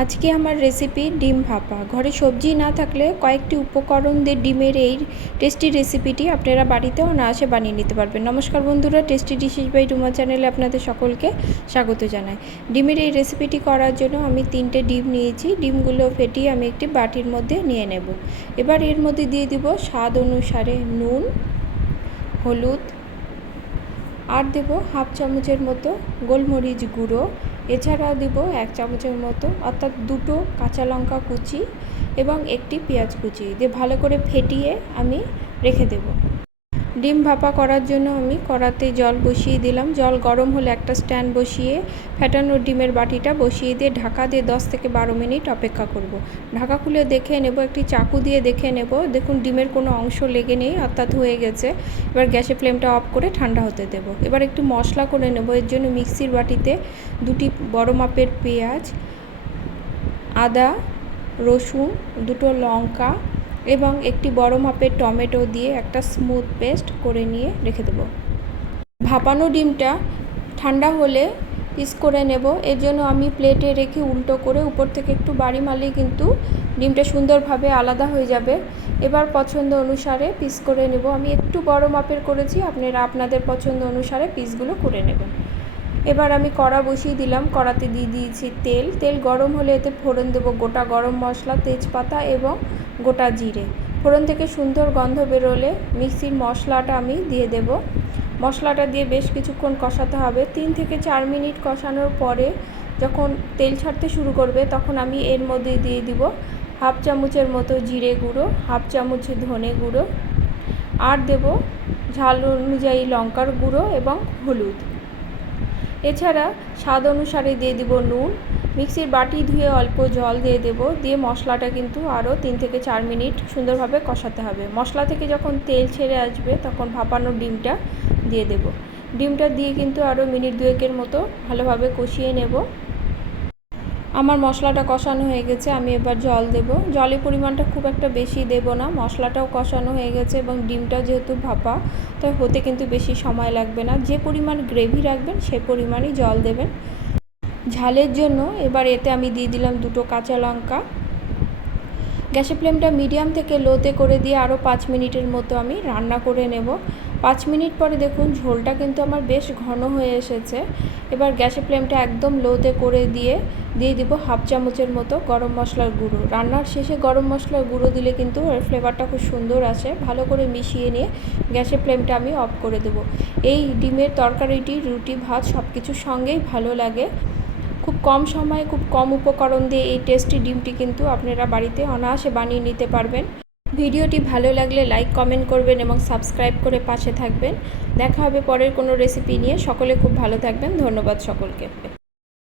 আজকে আমার রেসিপি ডিম ভাপা। ঘরে সবজি না থাকলে কয়েকটি উপকরণ দিয়ে ডিমের এই টেস্টি রেসিপিটি আপনারা বাড়িতেও অনায়াসে বানিয়ে নিতে পারবেন। নমস্কার বন্ধুরা, টেস্টি ডিশেস বাই রুমা চ্যানেলে আপনাদের সকলকে স্বাগত জানাই। ডিমের এই রেসিপিটি করার জন্য আমি 3টে ডিম নিয়েছি। ডিমগুলো ফেটিয়ে আমি একটি বাটির মধ্যে নিয়ে নেব। এবার এর মধ্যে দিয়ে দিব স্বাদ অনুসারে নুন, হলুদ, আর দেব হাফ চামচের মতো গোলমরিচ গুঁড়ো। এছাড়াও দেব 1 চামচের মতো অর্থাৎ 2টো কাঁচা লঙ্কা কুচি এবং একটি পেঁয়াজ কুচি দিয়ে ভালো করে ফেটিয়ে আমি রেখে দেব। ডিম ভাপা করার জন্য আমি কড়াতে জল বসিয়ে দিলাম। জল গরম হলে একটা স্ট্যান্ড বসিয়ে ফেটানো ডিমের বাটিটা বসিয়ে দিয়ে ঢাকা দিয়ে 10 থেকে 12 মিনিট অপেক্ষা করব। ঢাকা খুলে দেখে নেব, একটি চাকু দিয়ে দেখে নেব। দেখুন ডিমের কোনো অংশ লেগে নেই, অর্থাৎ হয়ে গেছে। এবার গ্যাসের ফ্লেমটা অফ করে ঠান্ডা হতে দেব। এবার একটু মশলা করে নেব। এর জন্য মিক্সির বাটিতে 2টি বড় মাপের পেঁয়াজ, আদা, রসুন, 2টো লঙ্কা এবং একটি বড় মাপের টমেটো দিয়ে একটা স্মুথ পেস্ট করে নিয়ে রেখে দেব। ভাপানো ডিমটা ঠান্ডা হলে পিস করে নেব। এর জন্য আমি প্লেটে রেখে উল্টো করে উপর থেকে একটু বাড়ি মারলেই কিন্তু ডিমটা সুন্দরভাবে আলাদা হয়ে যাবে। এবার পছন্দ অনুসারে পিস করে নেব। আমি একটু বড় মাপের করেছি, আপনারা আপনাদের পছন্দ অনুসারে পিসগুলো করে নেবেন। এবার আমি কড়া বসিয়ে দিলাম। কড়াতে দিয়ে দিয়েছি তেল। তেল গরম হলে এতে ফোড়ন দেবো গোটা গরম মশলা, তেজপাতা এবং গোটা জিরে। ফোড়ন থেকে সুন্দর গন্ধ বেরোলে মিক্সির মশলাটা আমি দিয়ে দেব। মশলাটা দিয়ে বেশ কিছুক্ষণ কষাতে হবে। 3 থেকে 4 মিনিট কষানোর পরে যখন তেল ছাড়তে শুরু করবে তখন আমি এর মধ্যে দিয়ে দিব হাফ চামচের মতো জিরে গুঁড়ো, হাফ চামচ ধনে গুঁড়ো, আর দেব ঝাল অনুযায়ী লঙ্কার গুঁড়ো এবং হলুদ। এছাড়া স্বাদ অনুসারে দিয়ে দিব নুন। মিক্সির বাটি ধুয়ে অল্প জল দিয়ে দেব। দিয়ে মশলাটা কিন্তু আরও 3 থেকে 4 মিনিট সুন্দরভাবে কষাতে হবে। মশলা থেকে যখন তেল ছেড়ে আসবে তখন ভাপানো ডিমটা দিয়ে দেব। ডিমটা দিয়ে কিন্তু আরও মিনিট 2-এর মতো ভালোভাবে কষিয়ে নেব। আমার মশলাটা কষানো হয়ে গেছে, আমি এবার জল দেব। জলের পরিমাণটা খুব একটা বেশি দেব না। মশলাটাও কষানো হয়ে গেছে এবং ডিমটা যেহেতু ভাপা, তাই হতে কিন্তু বেশি সময় লাগবে না। যে পরিমাণ গ্রেভি রাখবেন সেই পরিমাণই জল দেবেন। ঝালের জন্য এবার এতে আমি দিয়ে দিলাম 2টো কাঁচা লঙ্কা। গ্যাসের ফ্লেমটা মিডিয়াম থেকে লোতে করে দিয়ে আরও 5 মিনিটের মতো আমি রান্না করে নেব। 5 মিনিট পরে দেখুন ঝোলটা কিন্তু আমার বেশ ঘন হয়ে এসেছে। এবার গ্যাসের ফ্লেমটা একদম লোতে করে দিয়ে দিব হাফ চামচের মতো গরম মশলার গুঁড়ো। রান্নার শেষে গরম মশলার গুঁড়ো দিলে কিন্তু এর ফ্লেভারটা খুব সুন্দর আসে। ভালো করে মিশিয়ে নিয়ে গ্যাসের ফ্লেমটা আমি অফ করে দেব। এই ডিমের তরকারিটি রুটি ভাত সব কিছুর সঙ্গেই ভালো লাগে। খুব কম সময়ে খুব কম উপকরণ দিয়ে এই টেস্টি ডিমটি কিন্তু আপনারা বাড়িতে অনায়াসে বানিয়ে নিতে পারবেন। ভিডিওটি ভালো লাগলে লাইক, কমেন্ট করবেন এবং সাবস্ক্রাইব করে পাশে থাকবেন। দেখা হবে পরের কোনো রেসিপি নিয়ে। সকলে খুব ভালো থাকবেন। ধন্যবাদ সকলকে।